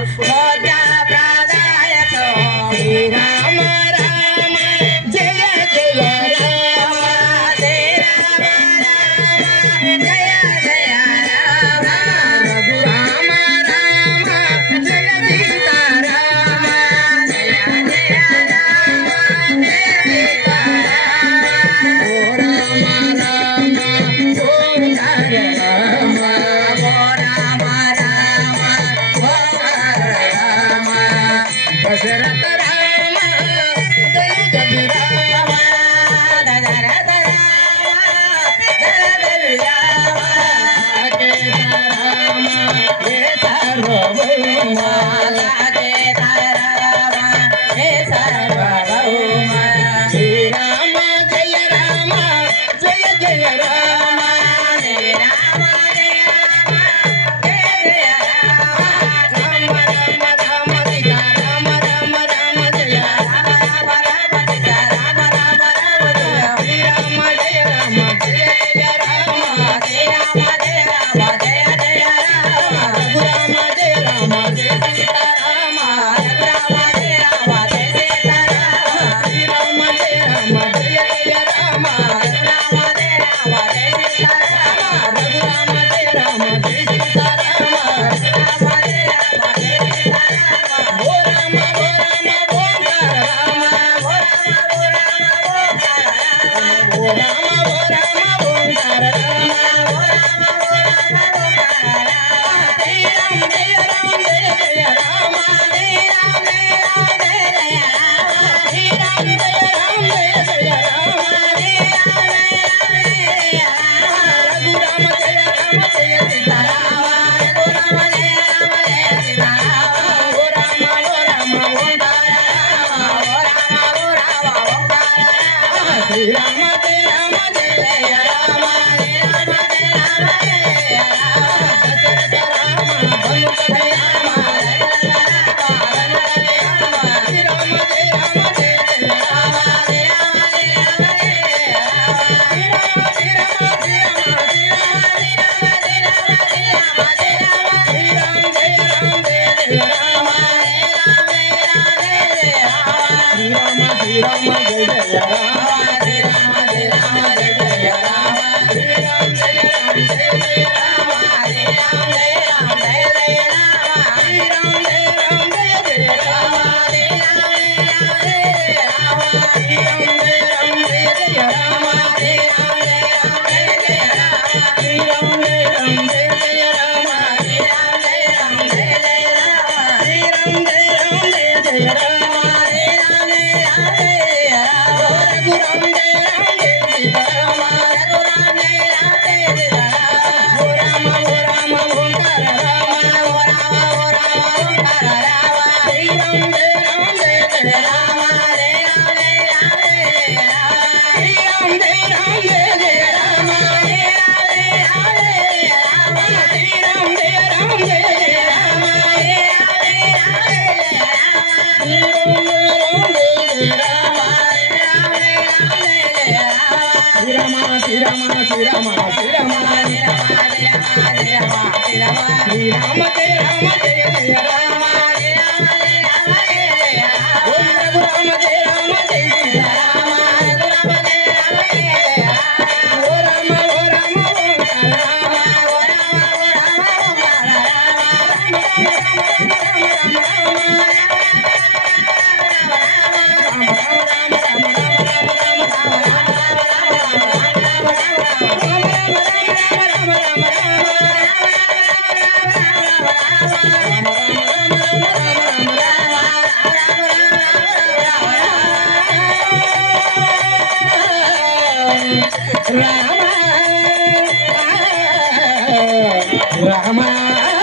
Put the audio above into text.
मोठ्या प्रादायक राम राम जय जय राम जय राम राम जय जय राम रघुराम राम जय सीता राम जय जय राम जय सीता राम ओ राम राम ओ हरे राम ओ राम राम ओ हरे राम दशरथ राम जय जय राम दशरथ राम जय जय राम हे सार्वभौम लाकेता राम हे सार्वभौम श्री राम जय राम जय जय राम श्री राम जय राम जय जय राम राम राम राम सीता राम राम राम जय राम राम राम सीता राम राम राम जय श्री राम जय राम जय जय राम श्री राम जय राम जय जय राम रघुराम जय राम जय सीता राम रघुराम जय राम जय सीता राम श्री राम जय राम जय जय राम रघुराम जय राम जय सीता राम रघुराम जय राम जय सीता राम रघुराम जय राम जय सीता राम ओ राम ओंकार राम ओ राम ओंकार राम ओ राम ओंकार राम ओ राम ओंकार राम जय राम जय जय राम जय राम जय जय राम जय राम जय जय राम जय राम जय रघुराम जय राम जय सीता राम रघुराम जय राम जय सीता राम ओ राम ओंकार राम ओ राम ओंकार राम श्री राम जय जय राम जय राम जय जय राम दशरथ राम धनुष राम दशरथ राम श्री राम जय जय राम जय राम जय राम श्री राम श्री राम श्री राम श्री राम श्री राम श्री राम श्री राम श्री राम जय जय राम जय राम जय जय राम श्री राम जय जय राम श्री राम जय राम जय जय राम श्री राम जय राम जय जय राम श्री राम जय राम जय जय राम श्री राम जय राम जय जय राम श्री राम जय राम श्री राम जय राम जय जय राम श्री राम जय राम जय जय राम श्री राम जय राम जय जय राम श्री राम जय राम जय जय राम श्री राम जय राम जय जय राम श्री राम जय राम जय जय राम रघुराम जय राम जय सीता राम रघुराम जय राम जय सीता राम ओ राम ओंकार राम ओ राम ओंकार राम श्री राम जय जय राम जय राम जय राम श्री राम जय राम जय जय राम जय राम जय राम श्री राम जय राम जय जय राम जय राम जय राम श्री राम श्री राम श्री राम श्री राम श्री राम श्री राम श्री राम श्री राम श्री राम जय जय राम जय राम जय जय राम ओम रघुराम जय राम जय सीता राम रघुराम जय राम जय जय राम ओ राम ओंकार राम ओ राम ओंकार राम राम राम